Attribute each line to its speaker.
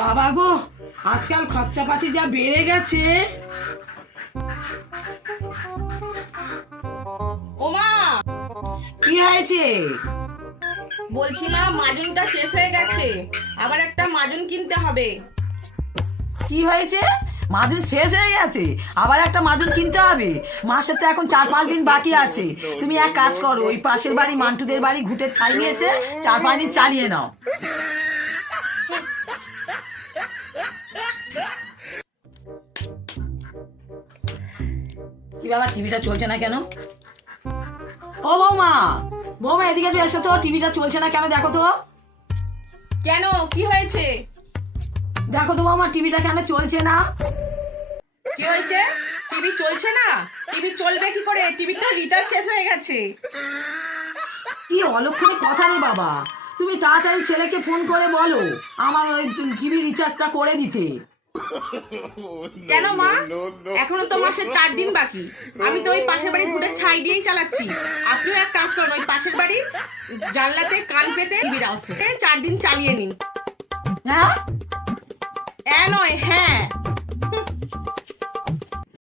Speaker 1: বাবা গো আজকাল খরচাপাতি যা বেড়ে গেছে।
Speaker 2: ওমা
Speaker 1: কি হয়েছে?
Speaker 2: বলছি মা মাজনটা শেষ হয়ে গেছে। আবার একটা মাজন কিনতে হবে।
Speaker 1: কি হয়েছে? মাদুর শেষ হয়ে গেছে আবার একটা মাদুর কিনতে হবে। মাসের তো এখন চার পাঁচ দিন বাকি আছে। তুমি এক কাজ করো ওই পাশের বাড়ি মান্টুদের বাড়ি ঘুটে ছাই নিয়ে এসে চার পাঁচ দিন চালিয়ে নাও। কি বাবা টিভিটা চলছে না কেন? ও বৌমা বৌমা এদিকে একটু এসো তো টিভিটা চলছে না কেন দেখো তো?
Speaker 2: কেন? কি হয়েছে?
Speaker 1: দেখো তো বৌমা টিভিটা কেন চলছে না?
Speaker 2: কি হয়েছে? টিভি চলছে না? টিভি চলবে কি করে? টিভির তো রিচার্জ শেষ হয়ে গেছে।
Speaker 1: কি অলক্ষণে কথা রে বাবা? তুমি তাড়াতাড়ি ছেলেকে ফোন করে বলো আমার ওই টিভি রিচার্জটা করে দিতে।
Speaker 2: কেন মা? এখনও তো মাসে চার দিন বাকি। আমি তো ওই পাশের বাড়ি ঘুরে ছাই দিয়েই চালাচ্ছি। আপনিও এক কাজ করুন ওই পাশের বাড়ি জানলাতে কান পেতে বিরাজ চার দিন চালিয়ে নিন।
Speaker 1: হ্যাঁ?
Speaker 2: এ নয় হ্যাঁ।